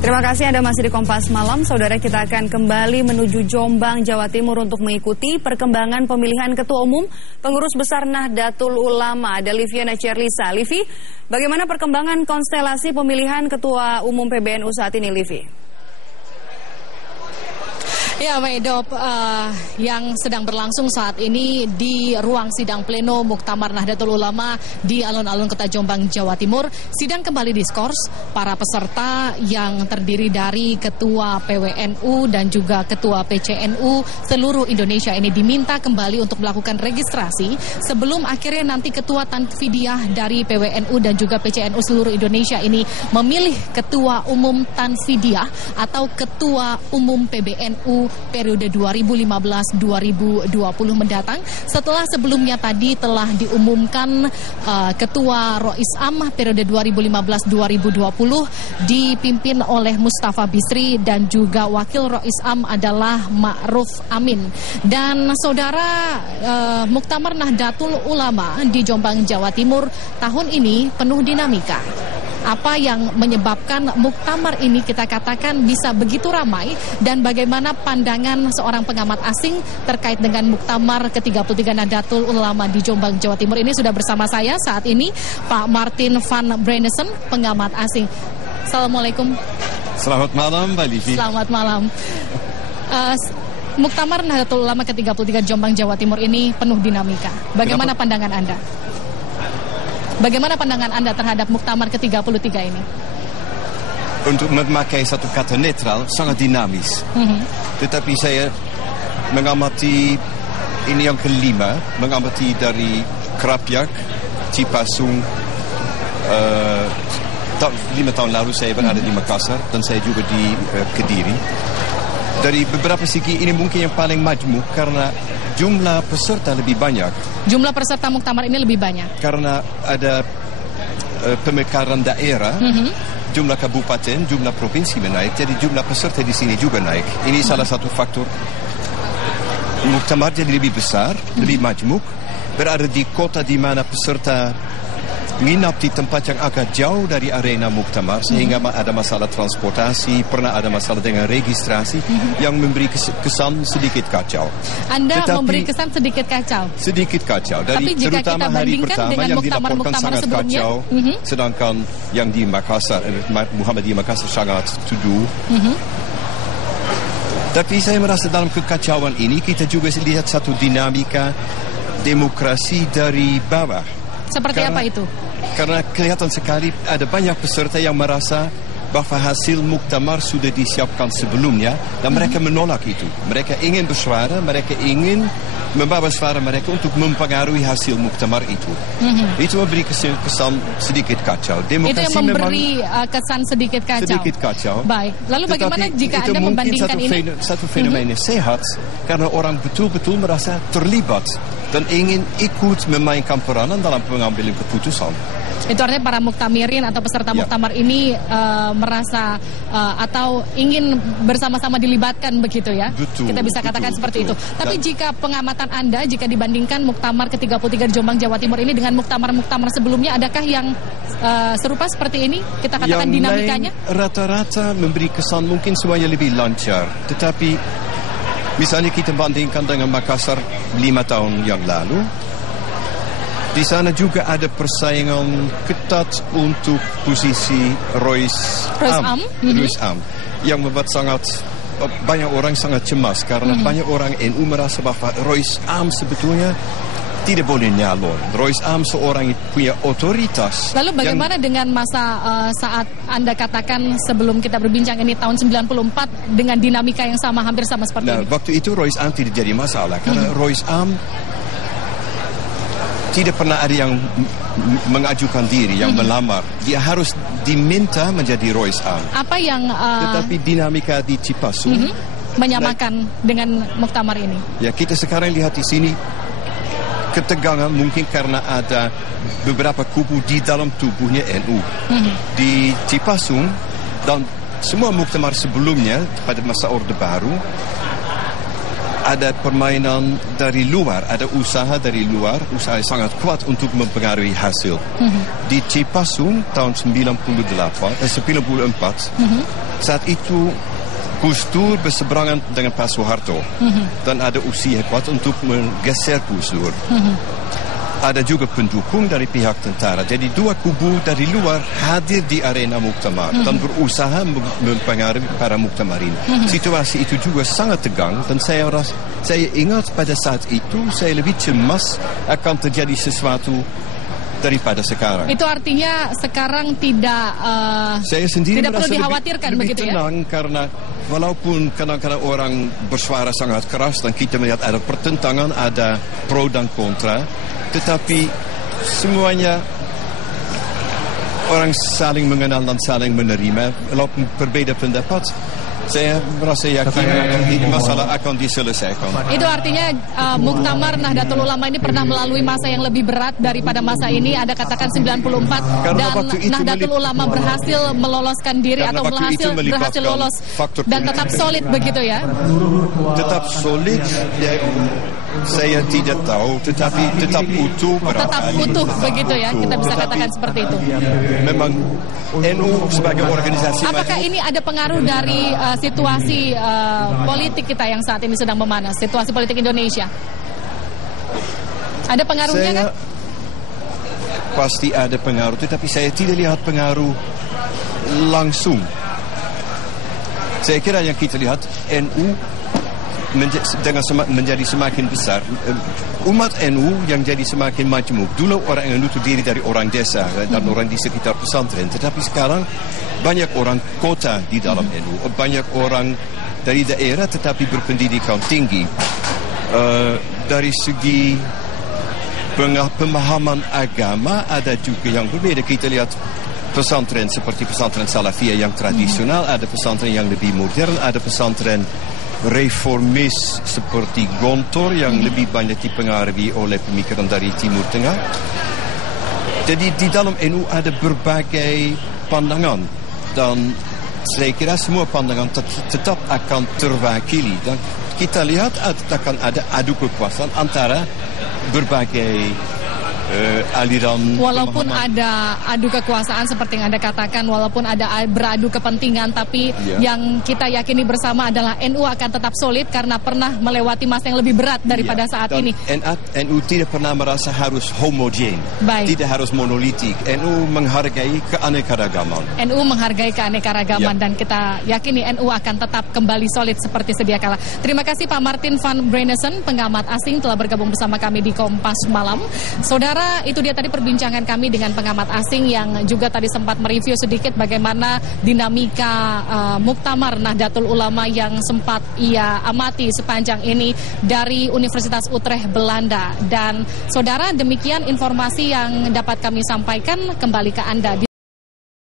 Terima kasih Anda masih di Kompas Malam. Saudara, kita akan kembali menuju Jombang, Jawa Timur untuk mengikuti perkembangan pemilihan Ketua Umum Pengurus Besar Nahdlatul Ulama. Ada Liviana Cerlisa. Livi, bagaimana perkembangan konstelasi pemilihan Ketua Umum PBNU saat ini, Livi? Ya, Maidop, yang sedang berlangsung saat ini di ruang sidang pleno Muktamar Nahdlatul Ulama di alun-alun Kota Jombang, Jawa Timur. Sidang kembali diskors. Para peserta yang terdiri dari Ketua PWNU dan juga Ketua PCNU seluruh Indonesia ini diminta kembali untuk melakukan registrasi sebelum akhirnya nanti Ketua Tanfidiyah dari PWNU dan juga PCNU seluruh Indonesia ini memilih Ketua Umum Tanfidiyah atau Ketua Umum PBNU periode 2015-2020 mendatang, setelah sebelumnya tadi telah diumumkan Ketua Rois Am periode 2015-2020 dipimpin oleh Mustafa Bisri dan juga Wakil Rois Am adalah Ma'ruf Amin. Dan saudara, Muktamar Nahdlatul Ulama di Jombang, Jawa Timur tahun ini penuh dinamika. Apa yang menyebabkan muktamar ini kita katakan bisa begitu ramai dan bagaimana pandangan seorang pengamat asing terkait dengan muktamar ke-33 Nahdlatul Ulama di Jombang, Jawa Timur ini sudah bersama saya saat ini Pak Martin van Brennesen, pengamat asing. Assalamualaikum. Selamat malam, Mbak Livi. Selamat malam. Muktamar Nahdlatul Ulama ke-33 Jombang, Jawa Timur ini penuh dinamika. Bagaimana pandangan Anda? Bagaimana pandangan Anda terhadap Muktamar ke-33 ini? Untuk memakai satu kata netral, sangat dinamis. Tetapi saya mengamati, ini yang kelima, mengamati dari Krapyak, Cipasung. 5 tahun lalu saya berada di Makassar dan saya juga di Kediri. Dari beberapa segi ini mungkin yang paling majmuk karena jumlah peserta lebih banyak. Jumlah peserta muktamar ini lebih banyak? Karena ada pemekaran daerah, jumlah kabupaten, jumlah provinsi menaik, jadi jumlah peserta di sini juga naik. Ini salah satu faktor. Muktamar jadi lebih besar, lebih majmuk, berada di kota di mana peserta nginap di tempat yang agak jauh dari arena muktamar sehingga ada masalah transportasi, pernah ada masalah dengan registrasi yang memberi kesan sedikit kacau. Anda memberi kesan sedikit kacau? Sedikit kacau. Dari tapi jika terutama kita hari pertama yang dilaporkan sangat sebelumnya, kacau, sedangkan yang di Makassar, Muhammadiyah Makassar sangat teduh. Tapi saya merasa dalam kekacauan ini kita juga lihat satu dinamika demokrasi dari bawah. Seperti apa itu? Karena kelihatan sekali ada banyak peserta yang merasa bahwa hasil muktamar sudah disiapkan sebelumnya dan mereka menolak itu. Mereka ingin bersuara, mereka ingin membawa suara mereka untuk mempengaruhi hasil muktamar itu. Itu memberi kesan sedikit kacau. Demokrasi itu yang memberi kesan sedikit kacau. Sedikit kacau. Baik. Lalu bagaimana jika Anda membandingkan ini? Satu fenomena sehat karena orang betul-betul merasa terlibat dan ingin ikut memainkan peranan dalam pengambilan keputusan. Itu artinya para muktamirin atau peserta muktamar ini merasa atau ingin bersama-sama dilibatkan begitu ya? Betul. Kita bisa katakan seperti itu. Tapi jika pengamatan Anda, jika dibandingkan muktamar ke-33 Jombang, Jawa Timur ini dengan muktamar-muktamar sebelumnya, adakah yang serupa seperti ini? Kita katakan yang dinamikanya? Rata-rata memberi kesan mungkin semuanya lebih lancar. Tetapi misalnya kita bandingkan dengan Makassar 5 tahun yang lalu, di sana juga ada persaingan ketat untuk posisi Rois Am yang membuat banyak orang sangat cemas karena banyak orang NU merasa bahwa Rois Am sebetulnya tidak boleh nyalon. Rois Am seorang punya otoritas. Lalu bagaimana dengan masa saat Anda katakan sebelum kita berbincang ini tahun 94 dengan dinamika yang sama, hampir sama seperti ini? Waktu itu Rois Am tidak jadi masalah karena Rois Am tidak pernah ada yang mengajukan diri, yang melamar. Dia harus diminta menjadi Rois Am. Apa yang tetapi dinamika di Cipasung menyamakan dengan muktamar ini? Ya, kita sekarang lihat di sini ketegangan mungkin karena ada beberapa kubu di dalam tubuhnya NU. Di Cipasung dan semua muktamar sebelumnya pada masa Orde Baru ada permainan dari luar, ada usaha dari luar, usaha yang sangat kuat untuk mempengaruhi hasil. Di Cipasung tahun 94, saat itu Gus Dur berseberangan dengan Pak Soeharto dan ada usaha kuat untuk menggeser Gus Dur. Ada juga pendukung dari pihak tentara. Jadi dua kubu dari luar hadir di arena muktamar dan berusaha mempengaruhi para muktamarin. Situasi itu juga sangat tegang dan saya ingat pada saat itu saya lebih cemas akan terjadi sesuatu daripada sekarang. Itu artinya sekarang tidak saya sendiri tidak perlu merasa dikhawatirkan lebih begitu tenang, ya? Karena walaupun kadang-kadang orang bersuara sangat keras dan kita melihat ada pertentangan, ada pro dan kontra, tetapi semuanya orang saling mengenal dan saling menerima. Walaupun berbeda pendapat, saya merasa yakin masalah akan diselesaikan. Itu artinya Muktamar Nahdlatul Ulama ini pernah melalui masa yang lebih berat daripada masa ini. Ada katakan 94 dan Nahdlatul Ulama berhasil meloloskan diri atau berhasil lolos dan tetap solid begitu ya? Tetap solid ya, saya tidak tahu, tetapi tetap utuh. Tetap utuh begitu ya, kita bisa katakan seperti itu. Memang NU sebagai organisasi. Apakah ini ada pengaruh dari situasi politik kita yang saat ini sedang memanas, situasi politik Indonesia? Ada pengaruhnya kan? Pasti ada pengaruh, tetapi saya tidak lihat pengaruh langsung. Saya kira yang kita lihat NU menjadi semakin besar. Umat NU yang jadi semakin majmuk. Dulu orang NU terdiri dari orang desa dan orang di sekitar pesantren. Tetapi sekarang banyak orang kota di dalam NU. Banyak orang dari daerah tetapi berpendidikan tinggi. Dari segi pemahaman agama ada juga yang berbeda. Kita lihat pesantren seperti pesantren Salafiyah yang tradisional. Ada pesantren yang lebih modern. Ada pesantren reformis seperti Gontor yang lebih banyak dipengaruhi oleh pemikiran dari Timur Tengah. Jadi di dalam NU ada berbagai pandangan dan saya kira semua pandangan tetap akan terwakili dan kita lihat akan ada adu kekuasaan antara berbagai aliran. Walaupun ada adu kekuasaan seperti yang Anda katakan, walaupun ada beradu kepentingan, tapi yang kita yakini bersama adalah NU akan tetap solid karena pernah melewati masa yang lebih berat daripada saat ini. NU tidak pernah merasa harus homogen, tidak harus monolitik. NU menghargai keanekaragaman. NU menghargai keanekaragaman dan kita yakini NU akan tetap kembali solid seperti sedia kala. Terima kasih Pak Martin van Brennesen, pengamat asing telah bergabung bersama kami di Kompas Malam. Saudara, itu dia tadi perbincangan kami dengan pengamat asing yang juga tadi sempat mereview sedikit bagaimana dinamika Muktamar Nahdlatul Ulama yang sempat ia amati sepanjang ini dari Universitas Utrecht Belanda. Dan saudara, demikian informasi yang dapat kami sampaikan, kembali ke Anda.